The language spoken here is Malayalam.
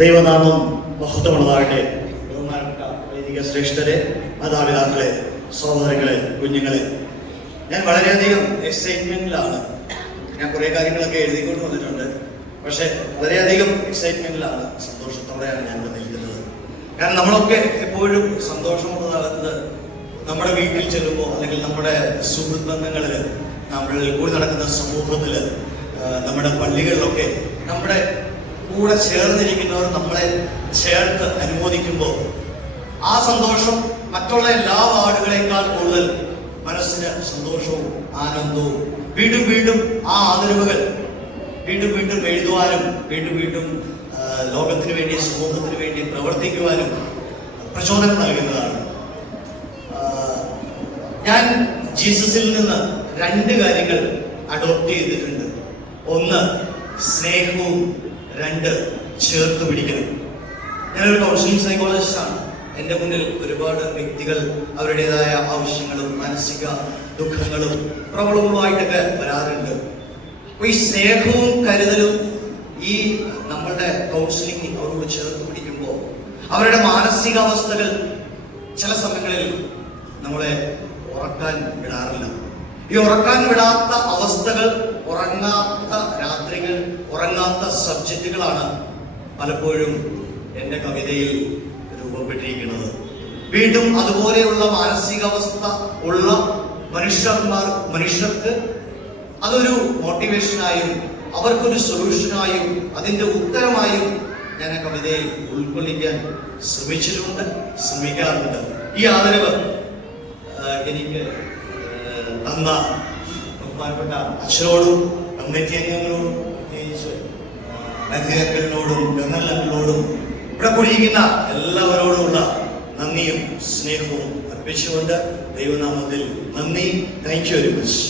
ദൈവനാമം മഹത്വമുള്ളതാകട്ടെ. ബഹുമാനപ്പെട്ട വൈദിക ശ്രേഷ്ഠരെ, മാതാപിതാക്കളെ, സഹോദരങ്ങളെ, കുഞ്ഞുങ്ങളെ, ഞാൻ വളരെയധികം എക്സൈറ്റ്മെന്റിലാണ്. ഞാൻ കുറേ കാര്യങ്ങളൊക്കെ എഴുതിക്കൊണ്ട് വന്നിട്ടുണ്ട്. പക്ഷെ വളരെയധികം എക്സൈറ്റ്മെന്റിലാണ്, സന്തോഷത്തോടെയാണ് ഞാൻ ഇവിടെ നിൽക്കുന്നത്. കാരണം നമ്മളൊക്കെ എപ്പോഴും സന്തോഷമുള്ളതാകുന്നത് നമ്മുടെ വീട്ടിൽ ചെല്ലുമ്പോൾ, അല്ലെങ്കിൽ നമ്മുടെ സുഹൃത്ത് ബന്ധങ്ങളിൽ, നമ്മൾ കൂടി നടക്കുന്ന സമൂഹത്തിൽ, നമ്മുടെ പള്ളികളിലൊക്കെ നമ്മുടെ കൂടെ ചേർന്നിരിക്കുന്നവർ നമ്മളെ ചേർത്ത് അനുമോദിക്കുമ്പോൾ ആ സന്തോഷം മറ്റുള്ള എല്ലാ വാർഡുകളെക്കാൾ കൂടുതൽ മനസ്സിന് സന്തോഷവും ആനന്ദവും, വീണ്ടും വീണ്ടും ആ ആദരവുകൾ വീണ്ടും വീണ്ടും എഴുതുവാനും വീണ്ടും വീണ്ടും ലോകത്തിന് വേണ്ടി, സമൂഹത്തിന് വേണ്ടി പ്രവർത്തിക്കുവാനും പ്രചോദനം നൽകുന്നതാണ്. ഞാൻ ജീസസിൽ നിന്ന് 2 കാര്യങ്ങൾ അഡോപ്റ്റ് ചെയ്തിട്ടുണ്ട്. 1 സ്നേഹവും, 2 ചേർത്ത് പിടിക്കലും. ഞാനൊരു കൗൺസിലിംഗ് സൈക്കോളജിസ്റ്റാണ്. എൻ്റെ മുന്നിൽ ഒരുപാട് വ്യക്തികൾ അവരുടേതായ ആവശ്യങ്ങളും മാനസിക ദുഃഖങ്ങളും പ്രോബ്ലങ്ങളുമായിട്ടൊക്കെ വരാറുണ്ട്. അപ്പോൾ ഈ സ്നേഹവും കരുതലും ഈ നമ്മളുടെ കൗൺസിലിംഗ് അവരോട് ചേർത്ത് പിടിക്കുമ്പോൾ അവരുടെ മാനസികാവസ്ഥകൾ ചില സമയങ്ങളിൽ നമ്മളെ ഉറക്കാൻ വിടാറില്ല. ഈ ഉറക്കാൻ വിടാത്ത അവസ്ഥകൾ, ഉറങ്ങാത്ത രാത്രികൾ, ഉറങ്ങാത്ത സബ്ജക്റ്റുകളാണ് പലപ്പോഴും എൻ്റെ കവിതയിൽ രൂപപ്പെട്ടിരിക്കുന്നത്. വീണ്ടും അതുപോലെയുള്ള മാനസികാവസ്ഥ ഉള്ള മനുഷ്യർക്ക് അതൊരു മോട്ടിവേഷനായും അവർക്കൊരു സൊല്യൂഷനായും അതിൻ്റെ ഉത്തരമായും ഞാൻ ആ കവിതയിൽ ഉൾക്കൊള്ളിക്കാൻ ശ്രമിച്ചിട്ടുണ്ട്, ശ്രമിക്കാറുണ്ട്. ഈ ആദരവ് എനിക്ക് തന്ന ബഹുമാനപ്പെട്ട അച്ഛനോടും കമ്മിറ്റി അംഗങ്ങളോടും, പ്രത്യേകിച്ച് അധ്യാപകരോടും ഗവർണറിനോടും ഇവിടെ കുടിയിരിക്കുന്ന എല്ലാവരോടുമുള്ള നന്ദിയും സ്നേഹവും അർപ്പിച്ചുകൊണ്ട് ദൈവനാമത്തിൽ നന്ദി. Thank you very much.